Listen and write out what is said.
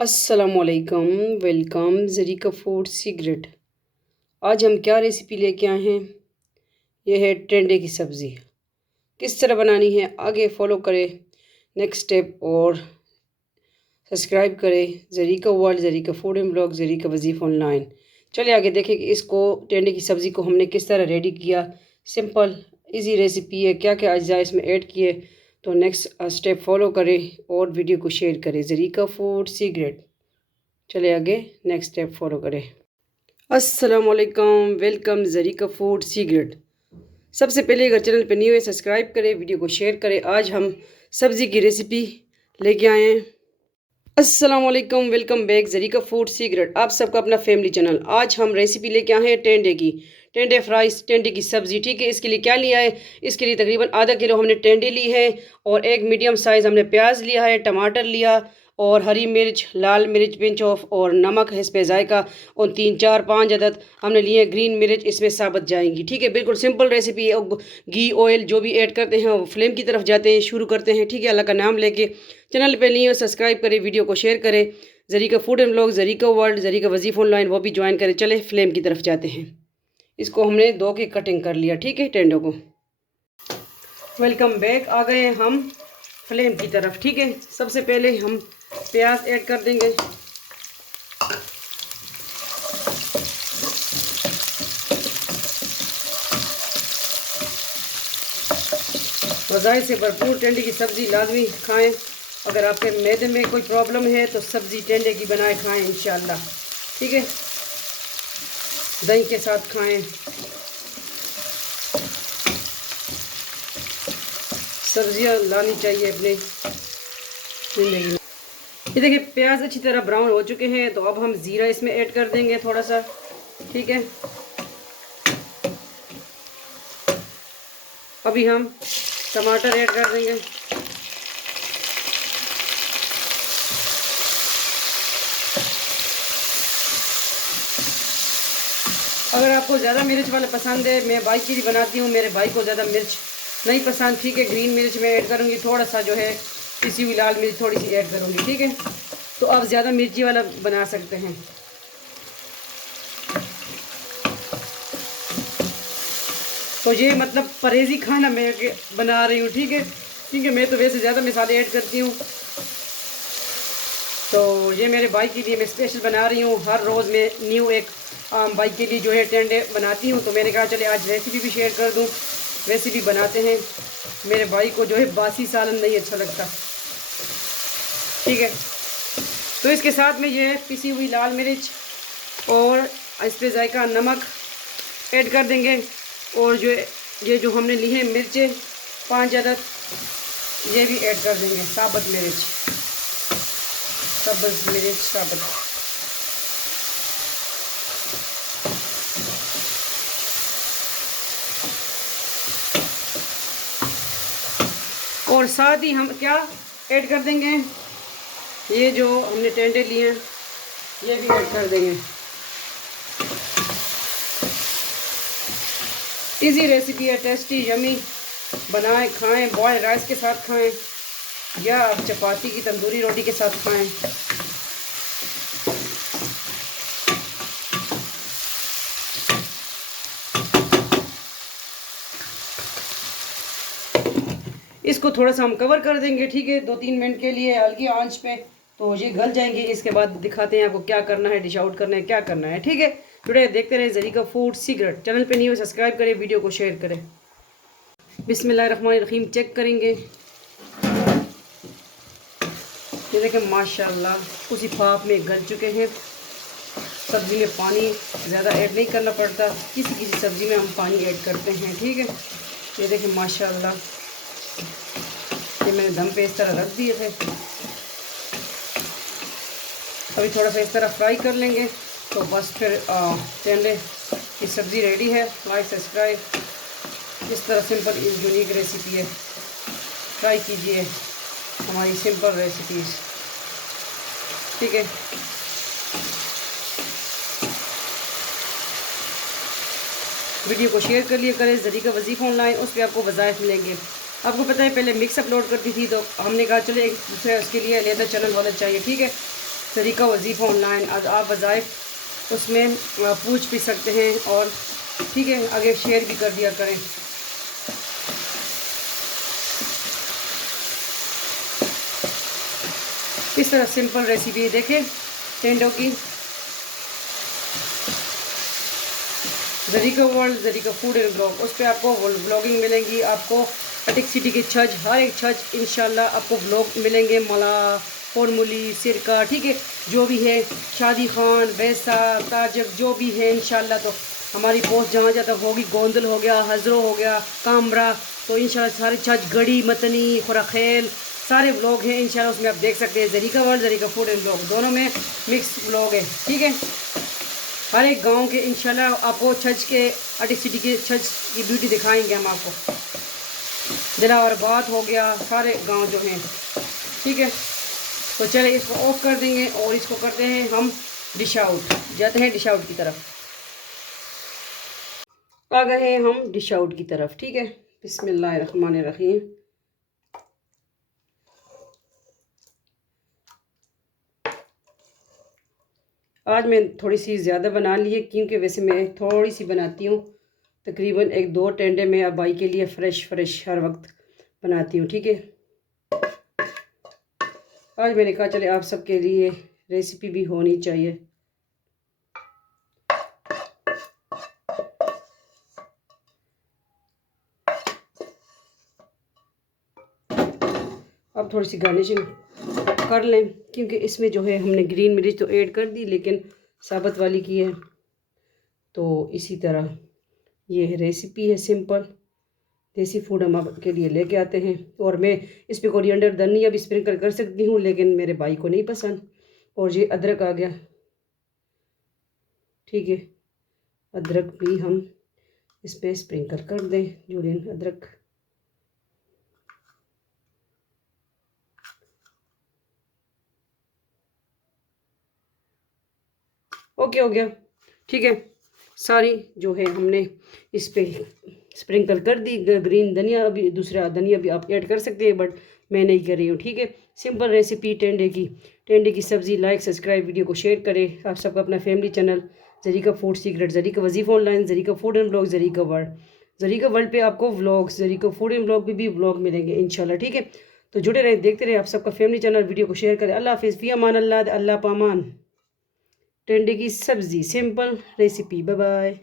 अस्सलामुअलैकुम, welcome Zarika food secret. आज हम क्या रेसिपी लेके आए हैं? यह है टेंडे की सब्ज़ी। किस तरह बनानी है आगे फॉलो करें नेक्स्ट स्टेप और सब्सक्राइब करें Zarika world, Zarika food and blog, Zarika Wazif online. चलिए आगे देखें कि इसको टेंडे की सब्ज़ी को हमने किस तरह रेडी किया। सिंपल इजी रेसिपी है, क्या क्या अज्जा इसमें ऐड किए। तो नेक्स्ट स्टेप फॉलो करें और वीडियो को शेयर करें ज़रीका फूड सीक्रेट। चलिए आगे नेक्स्ट स्टेप फॉलो करें। अस्सलामुअलैकुम, वेलकम ज़रीका फूड सीक्रेट। सबसे पहले अगर चैनल पे न्यू है सब्सक्राइब करें, वीडियो को शेयर करें। आज हम सब्ज़ी की रेसिपी लेके आए हैं। अस्सलामुअलैकुम, welcome back Zarika food secret, आप सबका अपना फैमिली चैनल। आज हम रेसिपी लेके आए हैं टेंडे की, टेंडे फ्राइज, टेंडे की सब्ज़ी। ठीक है, इसके लिए क्या लिया है? इसके लिए तकरीबन आधा किलो हमने टेंडे ली है और एक मीडियम साइज़ हमने प्याज लिया है, टमाटर लिया और हरी मिर्च, लाल मिर्च पिंच ऑफ और नमक है इस पे जायका, और 3 4 5 अदद हमने लिए ग्रीन मिर्च इसमें साबुत जाएंगी। ठीक है, बिल्कुल सिंपल रेसिपी है। घी ऑयल जो भी ऐड करते हैं फ्लेम की तरफ जाते हैं, शुरू करते हैं। ठीक है, अल्लाह का नाम लेके। चैनल पे नहीं हो सब्सक्राइब करें, वीडियो को शेयर करें। Zarika food and blog, Zarika world, Zarika Wazif online वो भी ज्वाइन करें। चले फ्लेम की तरफ जाते हैं। इसको हमने दो की कटिंग कर लिया। ठीक है, टेंडो को। वेलकम बैक, आ गए हम फ्लेम की तरफ। ठीक है, सबसे पहले हम प्याज ऐड कर देंगे। वज़ाई से भरपूर टेंडे की सब्ज़ी लाजमी खाएं। अगर आपके मैदे में कोई प्रॉब्लम है तो सब्ज़ी टेंडे की बनाए खाएं इंशाल्लाह। ठीक है, दही के साथ खाएं। सब्जियां लानी चाहिए अपने ज़िंदगी में। ये देखिए प्याज अच्छी तरह ब्राउन हो चुके हैं, तो अब हम ज़ीरा इसमें ऐड कर देंगे थोड़ा सा। ठीक है, अभी हम टमाटर ऐड कर देंगे। अगर आपको ज़्यादा मिर्च वाला पसंद है, मैं भाई के लिए बनाती हूँ, मेरे भाई को ज़्यादा मिर्च नहीं पसंद। ठीक है, ग्रीन मिर्च मैं ऐड करूँगी, थोड़ा सा जो है पिसी हुई लाल मिर्च थोड़ी सी ऐड करूँगी। ठीक है, तो आप ज़्यादा मिर्ची वाला बना सकते हैं। तो ये मतलब परहेजी खाना मैं बना रही हूँ। ठीक है, क्योंकि मैं तो वैसे ज़्यादा मसाले ऐड करती हूँ। तो ये मेरे भाई के लिए मैं स्पेशल बना रही हूँ। हर रोज़ मैं न्यू एक भाई के लिए जो है टेंडे बनाती हूँ, तो मैंने कहा चले आज रेसिपी भी शेयर कर दूँ। रेसिपी बनाते हैं। मेरे भाई को जो है बासी सालन नहीं अच्छा लगता। ठीक है, तो इसके साथ में ये पिसी हुई लाल मिर्च और इस पर जायका नमक ऐड कर देंगे। और जो ये जो हमने ली है मिर्चें 5 अदद, ये भी ऐड कर देंगे। साबुत मिर्च, सब्ज़ मिर्च साबुत। और साथ ही हम क्या ऐड कर देंगे, ये जो हमने टेंडे लिए हैं ये भी ऐड कर देंगे। इजी रेसिपी है, टेस्टी यमी। बनाएं खाएं, बॉयल राइस के साथ खाएं या आप चपाती की तंदूरी रोटी के साथ खाएं। इसको थोड़ा सा हम कवर कर देंगे। ठीक है, 2 3 मिनट के लिए हल्की आंच पे, तो ये गल जाएंगे। इसके बाद दिखाते हैं आपको क्या करना है, डिश आउट करना है, क्या करना है। ठीक है, जुड़े देखते रहे ज़रीका फूड सीक्रेट। चैनल पे नहीं हो सब्सक्राइब करें, वीडियो को शेयर करें। बिस्मिल्लाहिर्रहमानिर्रहीम चेक करेंगे। ये देखें माशाल्लाह उसी भाप में गल चुके हैं। सब्ज़ी में पानी ज़्यादा ऐड नहीं करना पड़ता, किसी किसी सब्ज़ी में हम पानी ऐड करते हैं। ठीक है, ये देखें माशाल्लाह, ये मैंने दम पे इस तरह रख दिए थे। अभी थोड़ा सा इस तरह फ्राई कर लेंगे, तो बस फिर टेंडे की सब्ज़ी रेडी है। लाइक सब्सक्राइब, इस तरह सिंपल यूनिक रेसिपी है, ट्राई कीजिए हमारी सिंपल रेसिपीज़। ठीक है, वीडियो को शेयर कर लिया करें। ज़रीका वजीफ़ ऑनलाइन, उस पर आपको वज़ाइफ मिलेंगे। आपको पता है पहले मिक्स अपलोड करती थी, तो हमने कहा चले एक दूसरे उसके लिए लेदर चैनल वाला चाहिए। ठीक है, तरीका वजीफ़ा ऑनलाइन, आज आप वज़ाइफ उसमें पूछ भी सकते हैं और ठीक है आगे शेयर भी कर दिया करें। इस तरह सिंपल रेसिपी देखें टेंडों की। Zarika world, Zarika food and blog, उस पर आपको ब्लॉगिंग मिलेंगी, आपको अटिक सिटी के छज, हर एक छज इंशाल्लाह आपको ब्लॉग मिलेंगे। मला, फॉर्मूली, सिरका, ठीक है जो भी है, शादी खान, वैसा, ताजब जो भी है इंशाल्लाह। तो हमारी पोस्ट जहाँ जहाँ तक होगी, गोंदल हो गया, हजरो हो गया, कामरा, तो इंशाल्लाह सारे छज, गड़ी, मतनी, खुराखेल, सारे ब्लॉग हैं इंशाल्लाह उसमें आप देख सकते हैं। Zarika world, Zarika food and blog दोनों में मिक्स ब्लॉग है, ठीक है। हर एक गांव के इंशाल्लाह आपको छज के, अटिक सिटी के छज की ब्यूटी दिखाएंगे हम आपको। जलावरबाद हो गया, सारे गांव जो हैं, ठीक है। तो चले इसको ऑफ कर देंगे और इसको करते हैं हम डिश आउट, जाते हैं डिश आउट की तरफ। आ गए हैं हम डिश आउट की तरफ, ठीक है। बिस्मिल्लाहिर्रहमानिर्रहीम। आज मैं थोड़ी सी ज़्यादा बना ली है क्योंकि वैसे मैं थोड़ी सी बनाती हूँ, तकरीबन 1-2 टेंडे में अब भाई के लिए फ़्रेश हर वक्त बनाती हूँ, ठीक है। आज मैंने कहा चले आप सबके लिए रेसिपी भी होनी चाहिए। अब थोड़ी सी गार्निशिंग कर लें क्योंकि इसमें जो है हमने ग्रीन मिर्च तो ऐड कर दी लेकिन साबुत वाली की है। तो इसी तरह ये रेसिपी है सिंपल देसी फूड हम आपके लिए लेके आते हैं। और मैं इस पर कोरिएंडर धनिया भी स्प्रिंकल कर सकती हूँ लेकिन मेरे भाई को नहीं पसंद। और ये अदरक आ गया, ठीक है, अदरक भी हम इस पर स्प्रिंकल कर दें, जूलियन अदरक। ओके हो गया, ठीक है। सारी जो है हमने इस पे स्प्रिंकल कर दी। ग्रीन धनिया भी, दूसरा धनिया भी आप ऐड कर सकते हैं बट मैं नहीं कर रही हूँ, ठीक है। सिंपल रेसिपी टेंडे की सब्ज़ी। लाइक सब्सक्राइब वीडियो को शेयर करें। आप सबका अपना family channel Zarika food secret, Zarika वजीफ़ा online, Zarika food and blog, Zarika world पे आपको vlogs, Zarika food and blog पे भी व्लॉग मिलेंगे इंशाल्लाह, ठीक है। तो जुड़े रहे, देखते रहे। आप सबका फैमिली चैनल, वीडियो को शेयर करें। अल्लाह हाफिज़, फ़ी अमान अल्लाह, अल्लाह पामान। टेंडे की सब्ज़ी सिंपल रेसिपी। Bye bye.